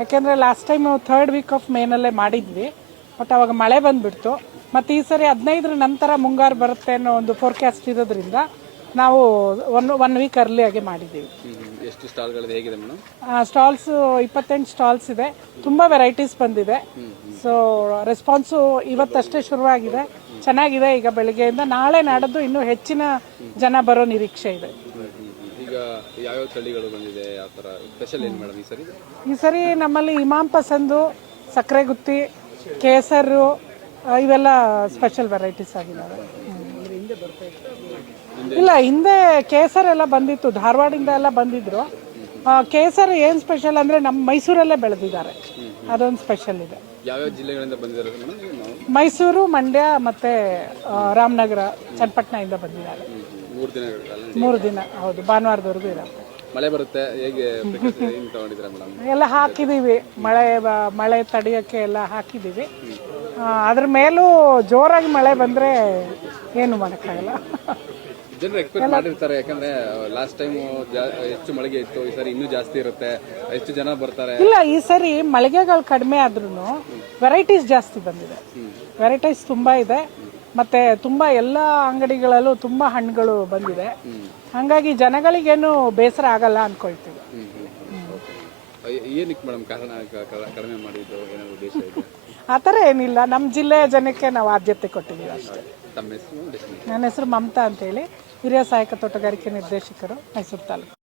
ಯಾಕೆಂದರೆ last time 3rd week of ಮೇನಲ್ಲೇ ಮಾಡಿದ್ವಿ, ಬಟ್ ಅವಾಗ ಮಳೆ ಬಂದುಬಿಡ್ತು. ಮತ್ತು ಈ ಸರಿ 15ರ ನಂತರ ಮುಂಗಾರು ಬರುತ್ತೆ ಅನ್ನೋ ಒಂದು ಫೋರ್ಕಾಸ್ಟ್ ಇರೋದ್ರಿಂದ ನಾವು ಒನ್ ವೀಕ್ ಅರ್ಲಿಯಾಗೆ ಮಾಡಿದ್ದೀವಿ. ಎಷ್ಟು ಸ್ಟಾಲ್ಗಳು ಹೇಗಿದೆ ಮೇಡಮ್? ಸ್ಟಾಲ್ಸು 28 ಸ್ಟಾಲ್ಸ್ ಇದೆ, ತುಂಬ ವೆರೈಟೀಸ್ ಬಂದಿದೆ. ಸೊ ರೆಸ್ಪಾನ್ಸು ಇವತ್ತಷ್ಟೇ ಶುರುವಾಗಿದೆ, ಚೆನ್ನಾಗಿದೆ. ಈಗ ಬೆಳಗ್ಗೆಯಿಂದ ನಾಳೆ ನಾಡದ್ದು ಇನ್ನೂ ಹೆಚ್ಚಿನ ಜನ ಬರೋ ನಿರೀಕ್ಷೆ ಇದೆ. ಈಗ ಯಾವ್ಯಾವ ತಳಿಗಳು ಬಂದಿದೆ, ಯಾವ ಥರ ಸ್ಪೆಷಲ್ ಏನು ಮೇಡಮ್ ಈ ಸರಿ? ಈ ಸರಿ ನಮ್ಮಲ್ಲಿ ಇಮಾಮ್ ಪಸಂದು, ಸಕ್ಕರೆ ಗುತ್ತಿ, ಕೇಸರು ಇವೆಲ್ಲ ಸ್ಪೆಷಲ್ ವೆರೈಟೀಸ್ ಆಗಿದ್ದಾವೆ. ಇಲ್ಲ, ಹಿಂದೆ ಕೇಸರ್ ಎಲ್ಲ ಬಂದಿತ್ತು, ಧಾರವಾಡಿಂದ ಎಲ್ಲ ಬಂದಿದ್ರು. ಕೇಸರ್ ಏನು ಸ್ಪೆಷಲ್ ಅಂದರೆ ನಮ್ಮ ಮೈಸೂರಲ್ಲೇ ಬೆಳೆದಿದ್ದಾರೆ, ಅದೊಂದು ಸ್ಪೆಷಲ್ ಇದೆ. ಯಾವ್ಯಾವ ಜಿಲ್ಲೆಗಳಿಂದ ಬಂದಿದ್ದಾರೆ ಮೇಡಮ್? ಮೈಸೂರು, ಮಂಡ್ಯ ಮತ್ತು ರಾಮನಗರ, ಚನ್ನಪಟ್ಟಣದಿಂದ ಬಂದಿದ್ದಾರೆ. 3 ದಿನ ಹೌದು, ಭಾನುವಾರದವರೆಗೂ ಇರುತ್ತೆ. ಮಳೆ ಬರುತ್ತೆ, ಹೇಗೆ ತಗೊಂಡಿದ್ದೀರಾ ಮೇಡಮ್? ಎಲ್ಲ ಹಾಕಿದ್ದೀವಿ, ಮಳೆ ತಡೆಯೋಕ್ಕೆ ಎಲ್ಲ ಹಾಕಿದ್ದೀವಿ. ಅದ್ರ ಮೇಲೂ ಜೋರಾಗಿ ಮಳೆ ಬಂದರೆ ಏನು ಮಾಡೋಕ್ಕಾಗಲ್ಲ. ಜನರು ಎಕ್ಸ್ಪೆಕ್ಟ್ ಮಾಡಿರ್ತಾರೆ, ಯಾಕಂದ್ರೆ ಲಾಸ್ಟ್ ಟೈಮ್ ಹೆಚ್ಚು ಮಳೆಗೆ ಇತ್ತು, ಈ ಸರಿ ಇನ್ನೂ ಜಾಸ್ತಿ ಇರುತ್ತೆ, ಎಷ್ಟು ಜನ ಬರ್ತಾರೆ? ಇಲ್ಲ, ಈ ಸರಿ ಮಳಿಗೆಗಳು ಕಡಿಮೆ ಆದ್ರೂ ವೆರೈಟೀಸ್ ಜಾಸ್ತಿ ಬಂದಿದೆ. ವೆರೈಟೀಸ್ ತುಂಬ ಇದೆ, ಮತ್ತೆ ತುಂಬ ಎಲ್ಲ ಅಂಗಡಿಗಳಲ್ಲೂ ತುಂಬ ಹಣ್ಣುಗಳು ಬಂದಿದೆ. ಹಾಗಾಗಿ ಜನಗಳಿಗೇನು ಬೇಸರ ಆಗಲ್ಲ ಅನ್ಕೊಳ್ತೀವಿ. ಏನಕ್ಕೆ ಮೇಡಮ್ ಕಾರಣ ಕಡಿಮೆ ಮಾಡಿದ್ದು, ಏನಾದ್ರು ಉದ್ದೇಶ ಇದೆ? ಆ ಥರ ಏನಿಲ್ಲ, ನಮ್ಮ ಜಿಲ್ಲೆಯ ಜನಕ್ಕೆ ನಾವು ಆದ್ಯತೆ ಕೊಟ್ಟಿದ್ದೀವಿ ಅಷ್ಟೇ. ತಮ್ಮ ಹೆಸರು? ನನ್ನ ಹೆಸರು ಮಮತಾ ಅಂತೇಳಿ, ಹಿರಿಯ ಸಹಾಯಕ ತೋಟಗಾರಿಕೆ ನಿರ್ದೇಶಕರು, ಮೈಸೂರು ತಾಲೂಕು.